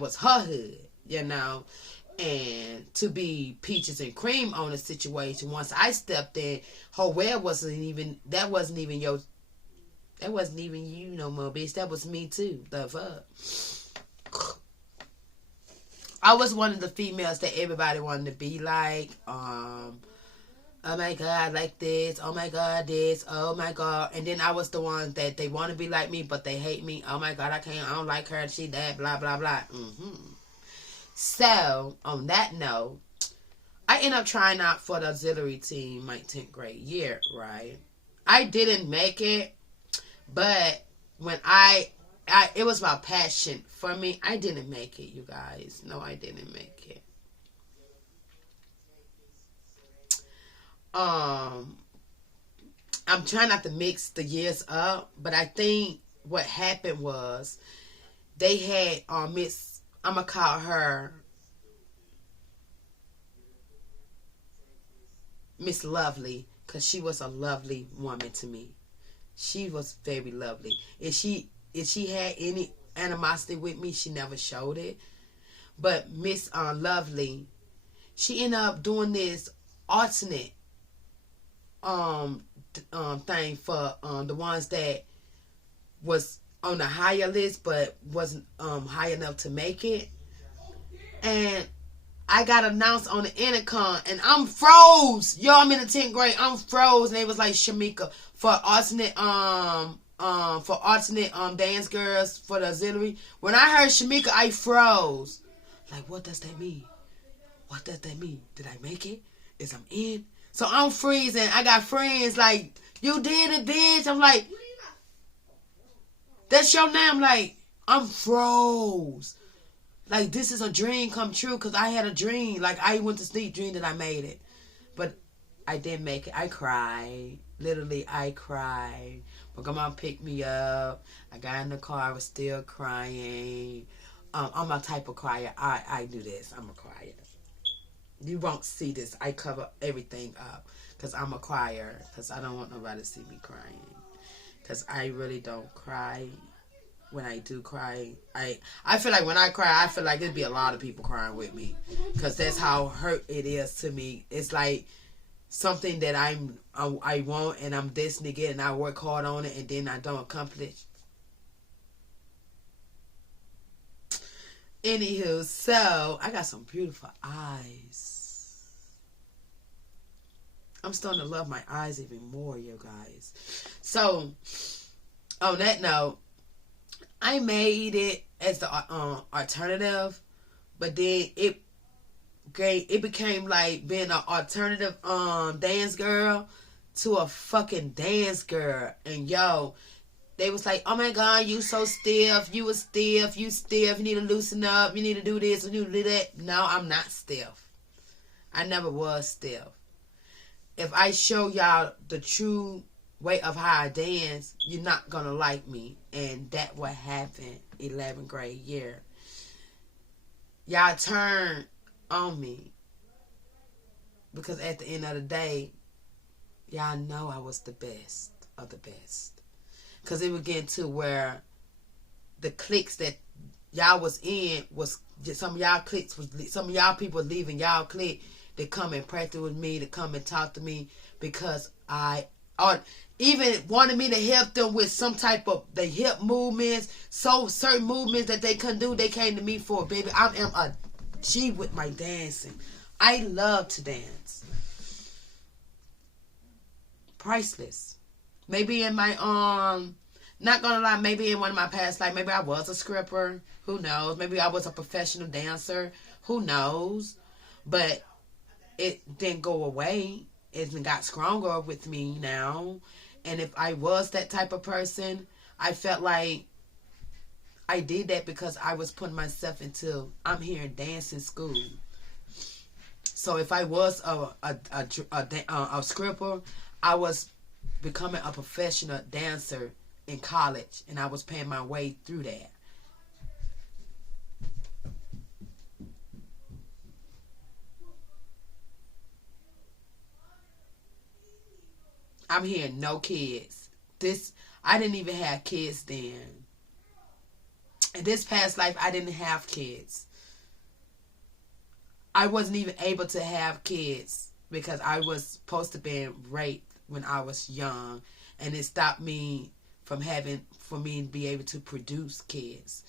was her hood, you know. And to be peaches and cream on the situation, once I stepped in, Howell wasn't even you no more, bitch. That was me too. The fuck. I was one of the females that everybody wanted to be like. Oh my God, like this. Oh my God, this. Oh my God. And then I was the one that they want to be like me, but they hate me. Oh my God, I don't like her. She that, blah, blah, blah. So, on that note, I ended up trying out for the auxiliary team my 10th grade year, right? I didn't make it, but when it was my passion for me, I didn't make it, you guys. No, I didn't make it. I'm trying not to mix the years up, but I think what happened was they had Miss, I'm gonna call her Miss Lovely, because she was a lovely woman to me. She was very lovely. If she had any animosity with me, she never showed it. But Miss Lovely, she ended up doing this alternate thing for the ones that was on the higher list but wasn't high enough to make it. And I got announced on the intercom and I'm froze. Yo, I'm in the 10th grade. I'm froze. And they was like, Shamika, for alternate dance girls for the auxiliary. When I heard Shamika, I froze. Like, what does that mean? What does that mean? Did I make it? Is I'm in? So I'm freezing. I got friends like, you did it, bitch. I'm like, that's your name. Like, I'm froze. Like, this is a dream come true because I had a dream. Like, I went to sleep, dreamed that I made it. But I didn't make it. I cried. Literally, I cried. My grandma picked me up. I got in the car. I was still crying. I'm a type of crier. I do this. I'm a crier. You won't see this. I cover everything up because I'm a crier. Because I don't want nobody to see me crying. Because I really don't cry. When I do cry, I feel like when I cry, I feel like there'd be a lot of people crying with me. Because that's how hurt it is to me. It's like something that I want and I'm destined to get and I work hard on it and then I don't accomplish. Anywho, so I got some beautiful eyes. I'm starting to love my eyes even more, you guys. So, on that note, I made it as the alternative, but then it became like being an alternative dance girl to a fucking dance girl. And yo, they was like, oh my God, you so stiff. You was stiff. You stiff. You need to loosen up. You need to do this. You need to do that. No, I'm not stiff. I never was stiff. If I show y'all the true way of how I dance, you're not gonna like me. And that what happened 11th grade year. Y'all turned on me because at the end of the day, y'all know I was the best of the best. Because it would get to where the cliques that y'all was in was just some of y'all cliques was some of y'all people leaving y'all clique to come and practice with me, to come and talk to me because or even wanted me to help them with some type of the hip movements, so certain movements that they couldn't do, they came to me for. Baby, I am a G with my dancing. I love to dance. Priceless. Maybe in my not gonna lie, maybe in one of my past life, maybe I was a stripper. Who knows? Maybe I was a professional dancer. Who knows? But it didn't go away. It got stronger with me now. And if I was that type of person, I felt like I did that because I was putting myself into, I'm here in dancing school. So if I was a stripper, I was becoming a professional dancer in college, and I was paying my way through that. I'm hearing no kids. I didn't even have kids then. In this past life, I didn't have kids. I wasn't even able to have kids because I was supposed to be raped when I was young, and it stopped me from for me to be able to produce kids.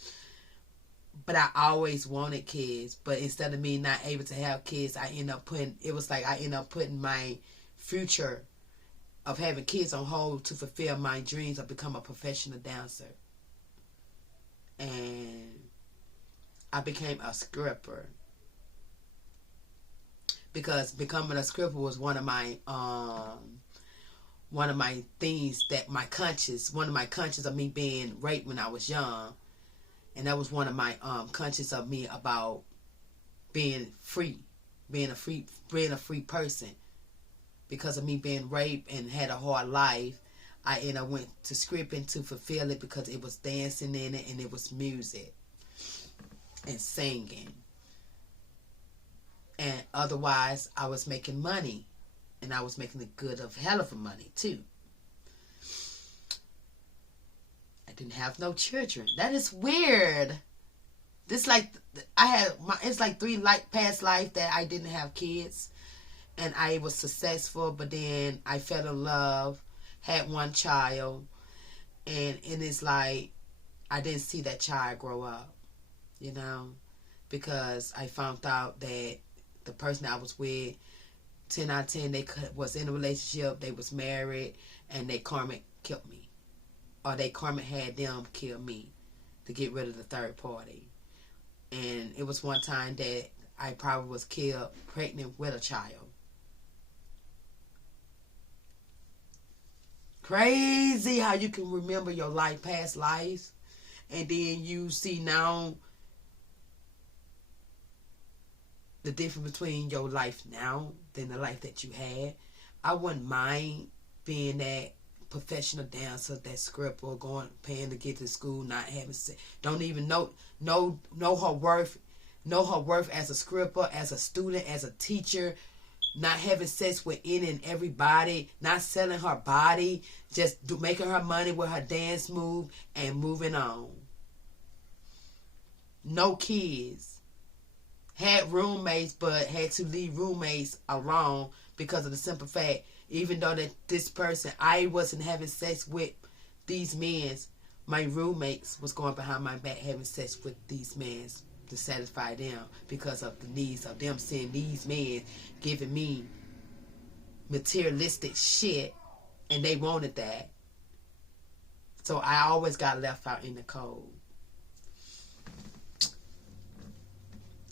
But I always wanted kids. But instead of me not able to have kids, I ended up putting my future of having kids on hold to fulfill my dreams of become a professional dancer. And I became a stripper because becoming a stripper was one of my things that one of my conscience of me being raped when I was young, and that was one of my conscience of me about being free, being a free person. Because of me being raped and had a hard life, I went to stripping to fulfill it because it was dancing in it and it was music and singing. And otherwise, I was making money, and I was making a hell of money too. I didn't have no children. That is weird. It's like 3 past life that I didn't have kids. And I was successful, but then I fell in love, had one child, and it's like I didn't see that child grow up, because I found out that the person I was with, 10 out of 10, they was in a relationship, they was married, and they karmic killed me. Or they karmic had them kill me to get rid of the third party. And it was one time that I probably was killed pregnant with a child. Crazy how you can remember your past lives, and then you see now the difference between your life now than the life that you had. I wouldn't mind being that professional dancer, that stripper, paying to get to school, not having sex, don't even know her worth as a stripper, as a student, as a teacher. Not having sex with any and everybody, not selling her body, just making her money with her dance move and moving on. No kids. Had roommates, but had to leave roommates alone because of the simple fact, even though that this person, I wasn't having sex with these men, my roommates was going behind my back having sex with these men to satisfy them because of the needs of them, seeing these men giving me materialistic shit, and they wanted that. So I always got left out in the cold.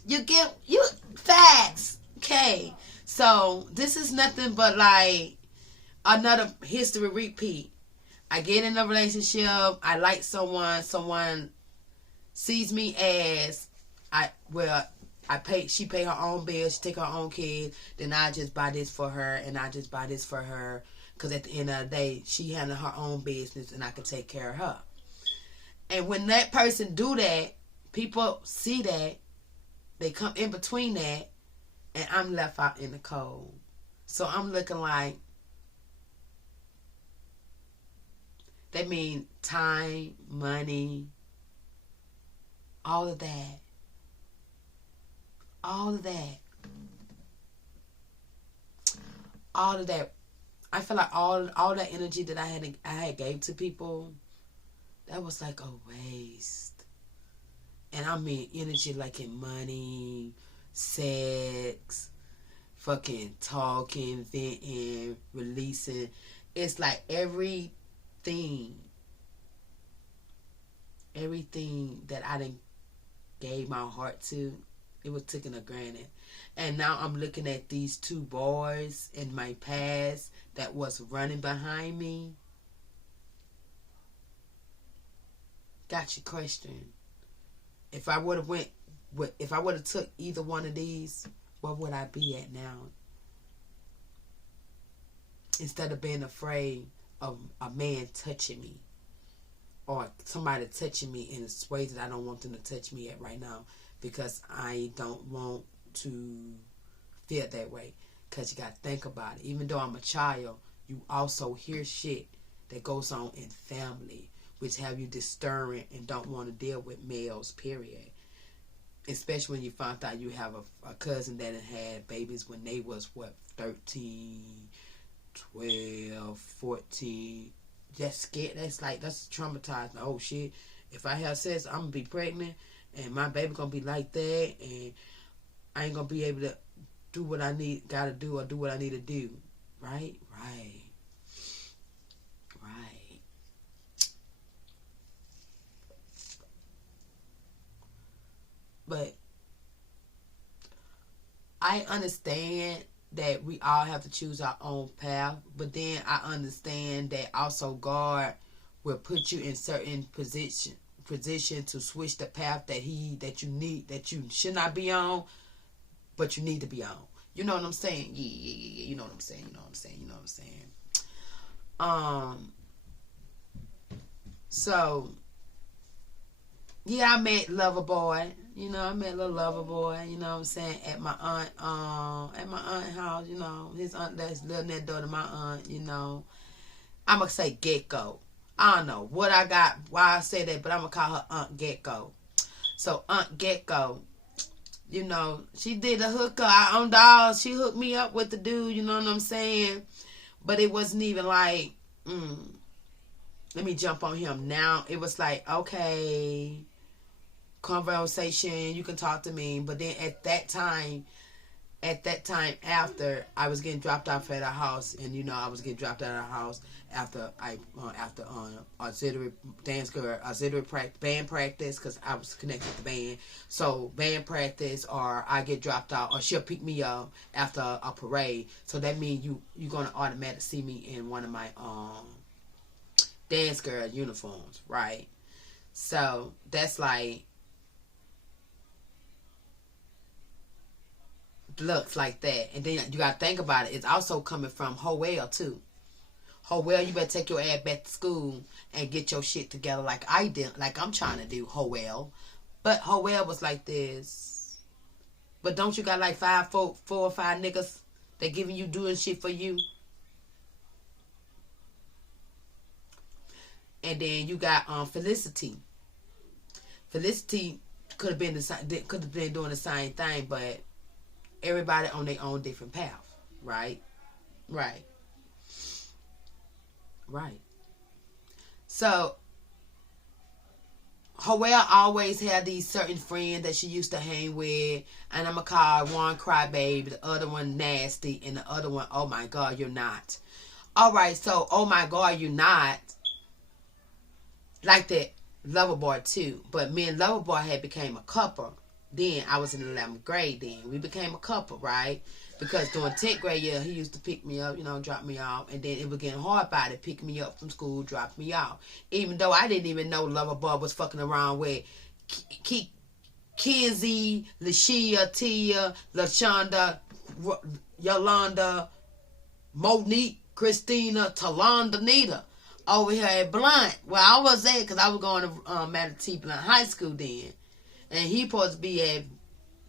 You facts. Okay. So this is nothing but like another history repeat. I get in a relationship, I like someone sees me as she pay her own bills, she take her own kids, then I just buy this for her, and I just buy this for her, because at the end of the day, she handle her own business, and I can take care of her. And when that person do that, people see that, they come in between that, and I'm left out in the cold. So I'm looking like, that means time, money, all of that. All of that. I feel like all that energy that I had gave to people, that was like a waste. And I mean energy like in money, sex, fucking talking, venting, releasing. It's like everything that I done gave my heart to, It was taken for granted. And now I'm looking at these two boys in my past that was running behind me. Got you questioning. If I would have took either one of these, where would I be at now? Instead of being afraid of a man touching me or somebody touching me in a way that I don't want them to touch me at right now, because I don't want to feel that way. Because you got to think about it. Even though I'm a child, you also hear shit that goes on in family, which have you disturbing and don't want to deal with males, period. Especially when you find out you have a cousin that had babies when they was, 13, 12, 14. That's scared. That's traumatizing. Oh, shit. If I have sex, I'm going to be pregnant, and my baby going to be like that, and I ain't going to be able to do what I gotta do, or do what I need to do. Right? Right. But I understand that we all have to choose our own path, but then I understand that also God will put you in certain position to switch the path that you should not be on, but you need to be on. You know what I'm saying? Yeah. You know what I'm saying? So yeah, I met Loverboy. I met little Loverboy, you know what I'm saying, at my aunt house, his aunt that's little next door to my aunt, I'm gonna say Gecko. I don't know what I got, why I say that, but I'm gonna call her Aunt Gecko. So Aunt Gecko, she did a hookup on dolls. She hooked me up with the dude, you know what I'm saying? But it wasn't even like, let me jump on him now. It was like, okay, conversation, you can talk to me. But then at that time after I was getting dropped off at our house, and I was getting dropped out of our house after auxiliary band practice, because I was connected to band. So band practice, or I get dropped out, or she'll pick me up after a parade. So that means you're gonna automatically see me in one of my dance girl uniforms, right? So that's like, looks like that. And then you gotta think about it, it's also coming from Howell too. Howell, you better take your ass back to school and get your shit together like I did, like I'm trying to do, Howell. But Howell was like this. But don't you got like four or five niggas that giving you, doing shit for you? And then you got Felicity. Felicity could have been doing the same thing, but everybody on their own different path, right? Right. So Howell always had these certain friends that she used to hang with, and I'm gonna call one crybaby, the other one nasty, and the other one, oh my God, you're not. All right, so oh my God, you're not. Like that Loverboy too, but me and Loverboy had became a couple. Then I was in the 11th grade. Then we became a couple, right? Because during 10th grade year, he used to pick me up, drop me off, and then it was getting hard by to pick me up from school, drop me off. Even though I didn't even know Loverboy was fucking around with Kenzie, Lashia, Tia, LaShonda, Yolanda, Monique, Christina, Talonda, Nita. Over here at Blunt. Well, I was there because I was going to Manatee Blunt High School then. And he supposed to be at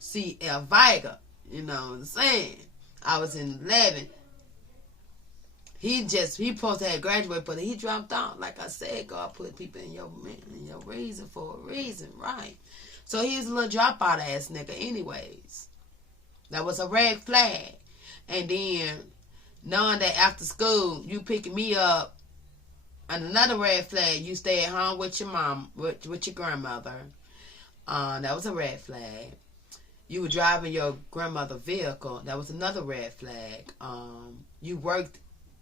C.L. Virgo. You know what I'm saying? I was in 11. He supposed to have graduated, but he dropped out. Like I said, God put people in your reason for a reason, right? So he was a little dropout ass nigga anyways. That was a red flag. And then, knowing that after school, you picking me up, and another red flag, you stay at home with your mom, with your grandmother. That was a red flag. You were driving your grandmother's vehicle. That was another red flag. You worked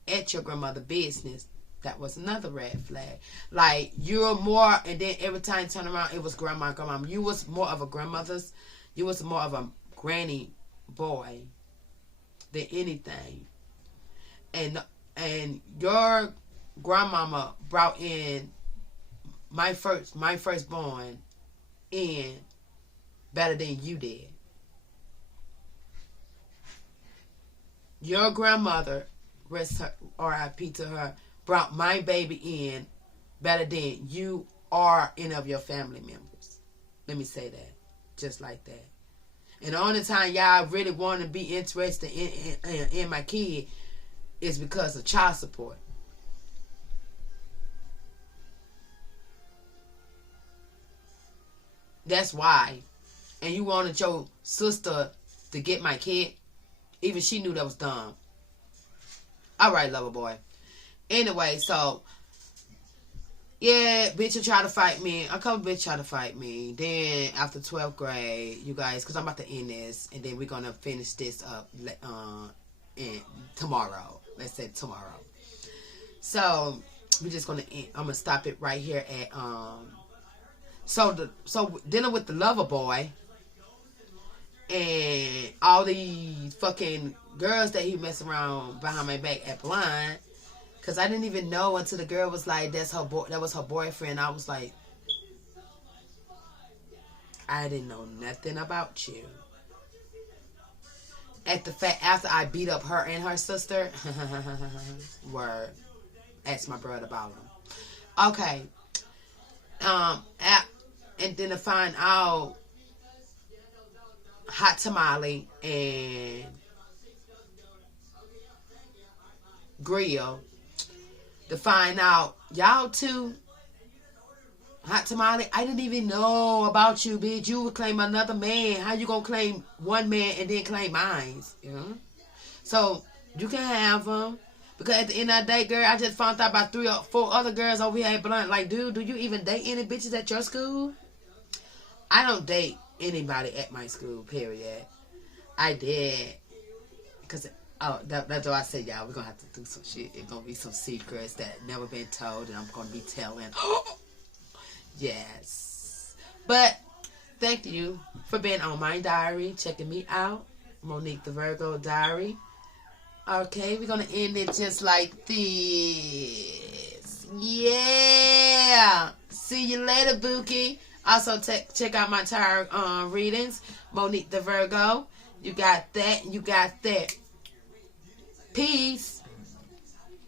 at your grandmother's business. That was another red flag. Like, you're more, and then every time you turn around, it was grandma. You was more of a grandmother's You was more of a granny boy than anything. And your grandmama brought in my firstborn in better than you did. Your grandmother, rest her, R.I.P. to her, brought my baby in better than you or any of your family members. Let me say that. Just like that. And the only time y'all really want to be interested in my kid is because of child support. That's why. And you wanted your sister to get my kid. Even she knew that was dumb. Alright, lover boy. Anyway, so yeah, bitch will try to fight me. A couple bitch try to fight me. Then after 12th grade, you guys, because I'm about to end this, and then we're gonna finish this up in tomorrow. Let's say tomorrow. So we're just gonna end. I'm gonna stop it right here at So dealing with the lover boy and all these fucking girls that he messed around behind my back at Blind. Cause I didn't even know until the girl was like, "That's her boy. That was her boyfriend." I was like, I didn't know nothing about you. At the fact after I beat up her and her sister, word. Ask my brother about them. Okay. And then to find out Hot Tamale and Grill. To find out y'all two, Hot Tamale, I didn't even know about you, bitch. You would claim another man. How you gonna claim one man and then claim mine? You know? So you can have them. Because at the end of the day, girl, I just found out about 3 or 4 other girls over here at Blunt. Like, dude, do you even date any bitches at your school? I don't date anybody at my school, period. I did. Because, that's what I said, y'all. We're going to have to do some shit. It's going to be some secrets that never been told, and I'm going to be telling. Yes. But, thank you for being on my diary, checking me out. Monique the Virgo Diary. Okay, we're going to end it just like this. Yeah. See you later, Bookie. Also, check out my tarot readings. Monique the Virgo. You got that. You got that. Peace.